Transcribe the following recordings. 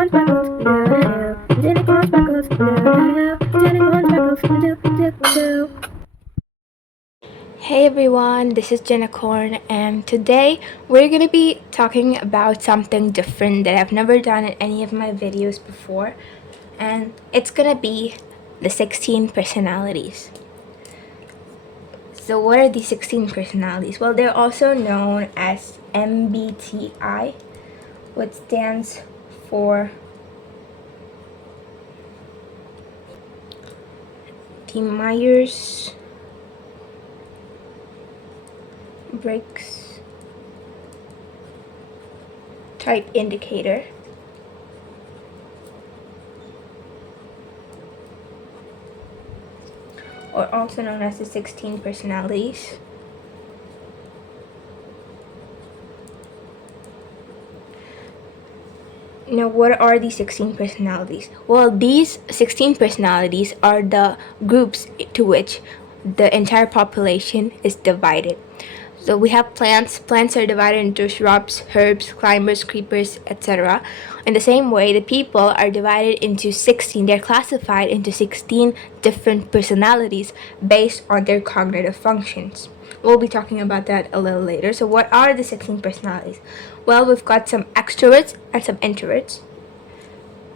unicorn sparkles, unicorn sparkles, unicorn sparkles. Hey everyone, this is Jenicorn, and today we're gonna be talking about something different that I've never done in any of my videos before, and it's gonna be the 16 personalities. So what are these 16 personalities? Well, they're also known as MBTI, which stands for the Myers-Briggs type indicator. Or also known as the 16 personalities. Now, what are these 16 personalities? Well, these 16 personalities are the groups to which the entire population is divided. So we have plants. Plants are divided into shrubs, herbs, climbers, creepers, etc. In the same way, the people are divided into 16. They're classified into 16 different personalities based on their cognitive functions. We'll be talking about that a little later. So what are the 16 personalities? Well, we've got some extroverts and some introverts.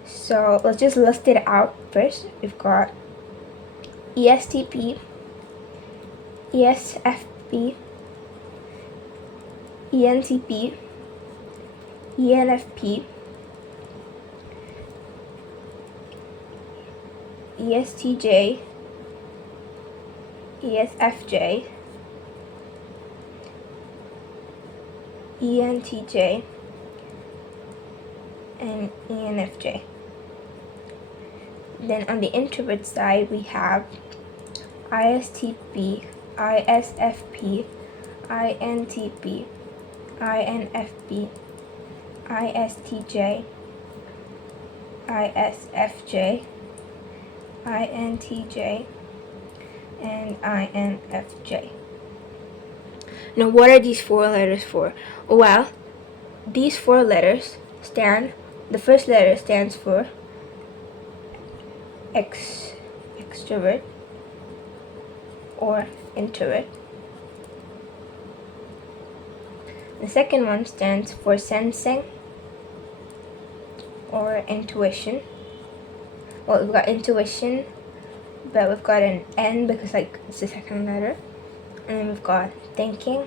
So let's just list it out first. We've got ESTP, ESFP, ENTP, ENFP, ESTJ, ESFJ, ENTJ, and ENFJ. Then on the introvert side, we have ISTP, ISFP, INTP, INFP, ISTJ, ISFJ, INTJ, and INFJ. Now, what are these four letters for? Well, these four letters the first letter stands for extrovert or introvert. The second one stands for sensing or intuition. Well, we've got intuition, but we've got an N because it's the second letter. And then we've got thinking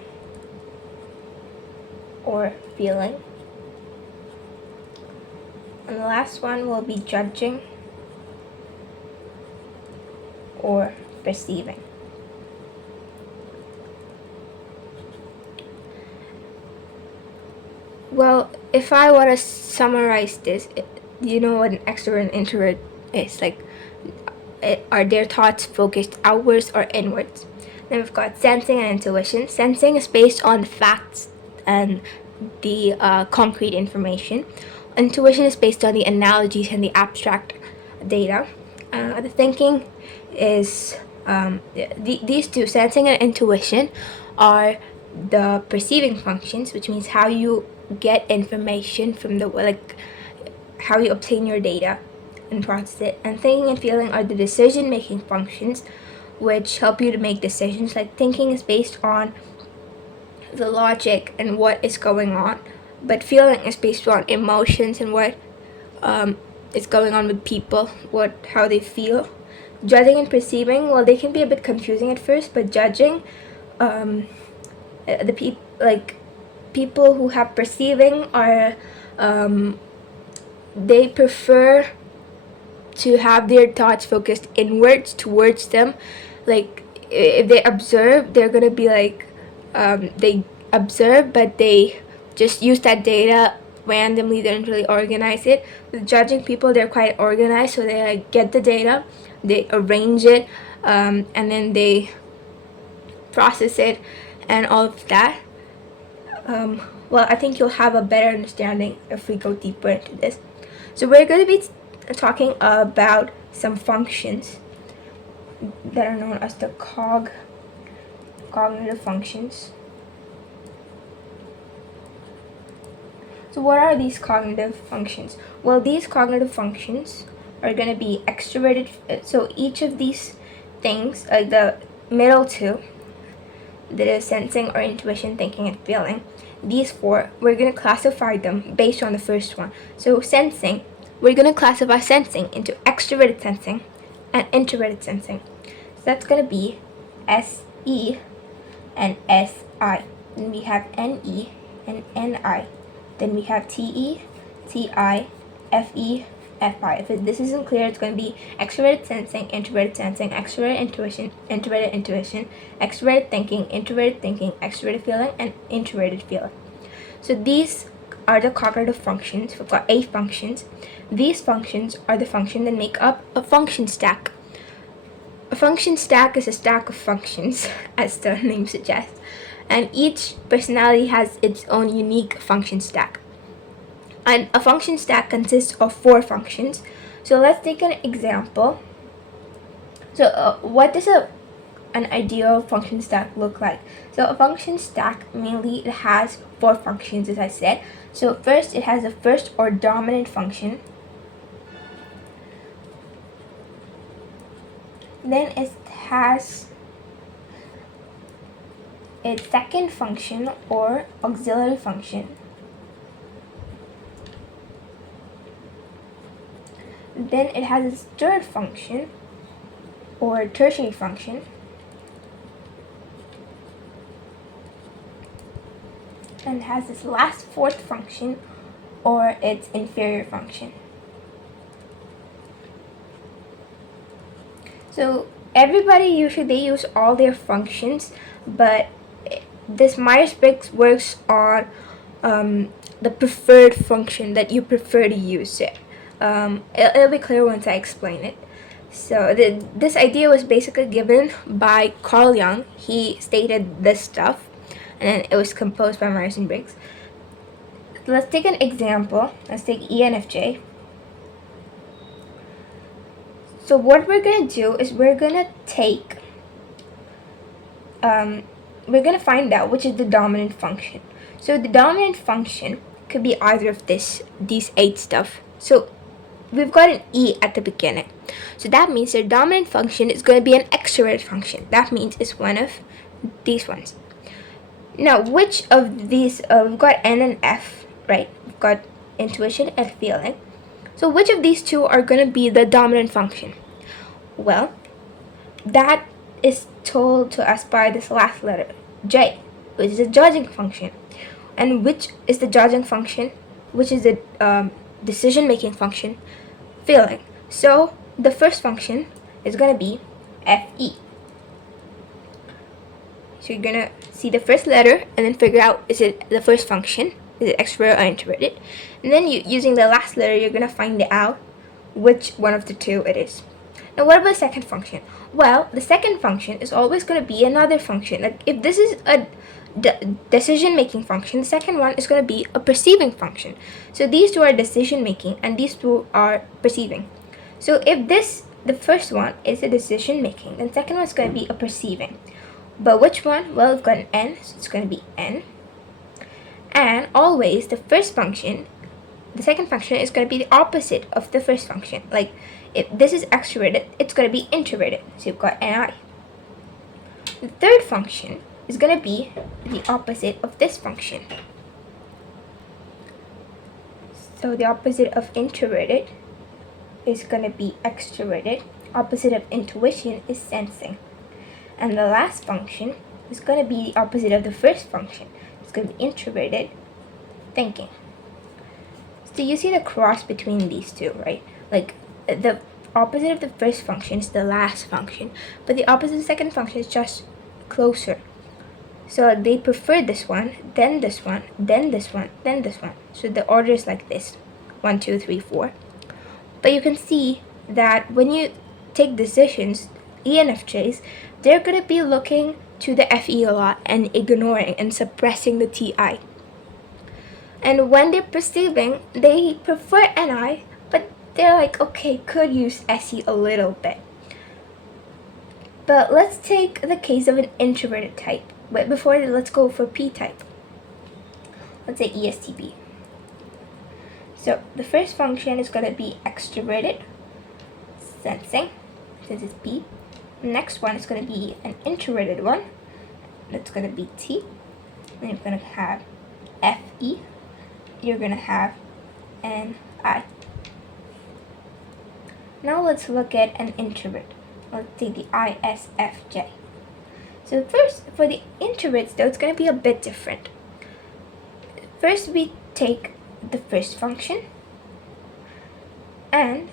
or feeling. And the last one will be judging or perceiving. Well, if I want to summarize this, you know what an extrovert and introvert is. Are their thoughts focused outwards or inwards? Then we've got sensing and intuition. Sensing is based on facts and the concrete information. Intuition is based on the analogies and the abstract data. The thinking is these two, sensing and intuition, are the perceiving functions, which means how you get information from how you obtain your data and process it. And thinking and feeling are the decision-making functions, which help you to make decisions. Thinking is based on the logic and what is going on, but feeling is based on emotions and what is going on with people, how they feel. Judging and perceiving, well, they can be a bit confusing at first, but judging, people who have perceiving are they prefer to have their thoughts focused inwards towards them. If they observe, they're gonna be they observe, but they just use that data randomly. They don't really organize it. With judging people, they're quite organized, so they get the data, they arrange it, and then they process it and all of that. Well, I think you'll have a better understanding if we go deeper into this. So we're going to be talking about some functions that are known as the cognitive functions. So what are these cognitive functions? Well, these cognitive functions are going to be extroverted. So each of these things, like the middle two, that is sensing or intuition, thinking, and feeling, these four, we're going to classify them based on the first one. So sensing, we're going to classify sensing into extroverted sensing and introverted sensing. So that's going to be SE and SI. Then we have NE and NI. Then we have TE, TI, FE, FI. If this isn't clear, it's going to be extroverted sensing, extroverted intuition, extroverted thinking, extroverted feeling, and introverted feeling. So these are the cognitive functions. We've got 8 functions. These functions are the functions that make up a function stack. A function stack is a stack of functions, as the name suggests, and each personality has its own unique function stack. And a function stack consists of 4 functions. So let's take an example. So what does an ideal function stack look like? So a function stack, mainly it has 4 functions, as I said. So first, it has a first or dominant function. Then it has its second function or auxiliary function. Then it has its third function or tertiary function. And has its last fourth function or its inferior function. So everybody usually, they use all their functions, but this Myers-Briggs works on the preferred function that you prefer to use it. It'll be clear once I explain it. So this idea was basically given by Carl Jung. He stated this stuff, and then it was composed by Myers-Briggs. Let's take an example. Let's take ENFJ. So what we're going to do is we're going to take, we're going to find out which is the dominant function. So the dominant function could be either of these 8 stuff. So we've got an E at the beginning. So that means the dominant function is going to be an extroverted function. That means it's one of these ones. Now, which of these, we've got N and F, right? We've got intuition and feeling. So which of these 2 are going to be the dominant function? Well, that is told to us by this last letter, J, which is a judging function. And which is the judging function? Which is the decision-making function? Feeling. So the first function is going to be FE. So you're going to see the first letter and then figure out, is it the first function? Is it extroverted or introverted? And then using the last letter, you're going to find out which one of the 2 it is. Now, what about the second function? Well, the second function is always going to be another function. Like if this is a decision-making function, the second one is going to be a perceiving function. So these 2 are decision-making and these 2 are perceiving. So if the first one is a decision-making, then the second one is going to be a perceiving. But which one? Well, we've got an N, so it's going to be N. And always the first function, the second function is going to be the opposite of the first function. Like if this is extroverted, it's going to be introverted. So you've got NI. The third function is going to be the opposite of this function. So the opposite of introverted is going to be extroverted. Opposite of intuition is sensing. And the last function is going to be the opposite of the first function. It's going to be introverted thinking. So you see the cross between these 2, right? Like the opposite of the first function is the last function, but the opposite of the second function is just closer. So they prefer this one, then this one, then this one, then this one. So the order is like this: 1, 2, 3, 4. But you can see that when you take decisions, ENFJs, they're going to be looking to the FE a lot and ignoring and suppressing the TI. And when they're perceiving, they prefer NI, but they're like, okay, could use SE a little bit. But let's take the case of an introverted type. But before that, let's go for P type. Let's say ESTP. So the first function is going to be extroverted, sensing, since it's B. The next one is going to be an introverted one, that's going to be T. Then you're going to have FE. You're going to have NI. Now let's look at an introvert. Let's take the ISFJ. So first, for the introverts though, it's going to be a bit different. First, we take the first function, and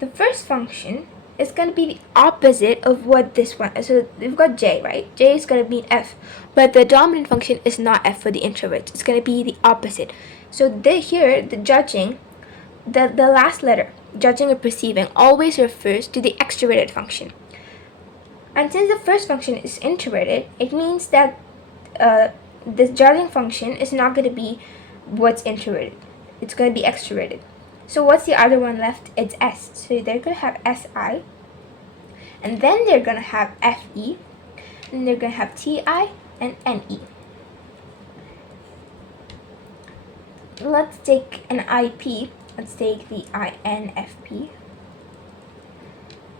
the first function is going to be the opposite of what this one is. So we've got J, right? J is going to be an F, but the dominant function is not F for the introverts. It's going to be the opposite. So here, the judging, the last letter, judging or perceiving, always refers to the extroverted function. And since the first function is introverted, it means that this judging function is not going to be what's introverted. It's going to be extroverted. So what's the other one left? It's S. So they're going to have SI. And then they're going to have FE. And they're going to have TI and NE. Let's take an IP. Let's take the INFP.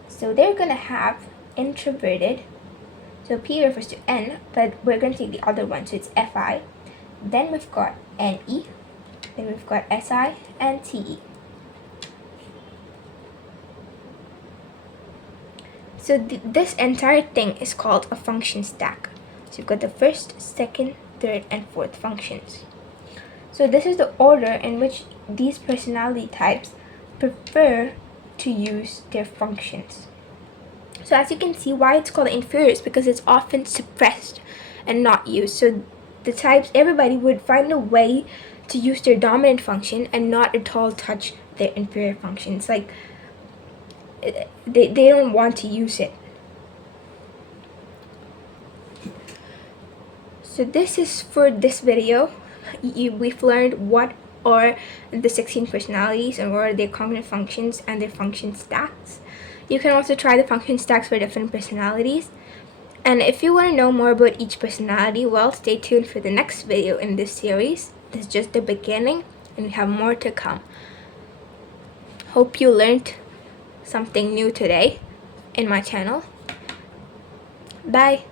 So they're going to have introverted. So P refers to N, but we're going to take the other one. So it's FI. Then we've got NE. Then we've got SI and TE. So this entire thing is called a function stack. So you've got the first, second, third, and fourth functions. So this is the order in which these personality types prefer to use their functions. So as you can see, why it's called inferior is because it's often suppressed and not used. So the types, everybody would find a way to use their dominant function and not at all touch their inferior functions. Like they don't want to use it. So this is for this video. We've learned what are the 16 personalities and what are their cognitive functions and their function stacks. You can also try the function stacks for different personalities. And if you want to know more about each personality, well, stay tuned for the next video in this series. This is just the beginning and we have more to come. Hope you learned something new today in my channel. Bye.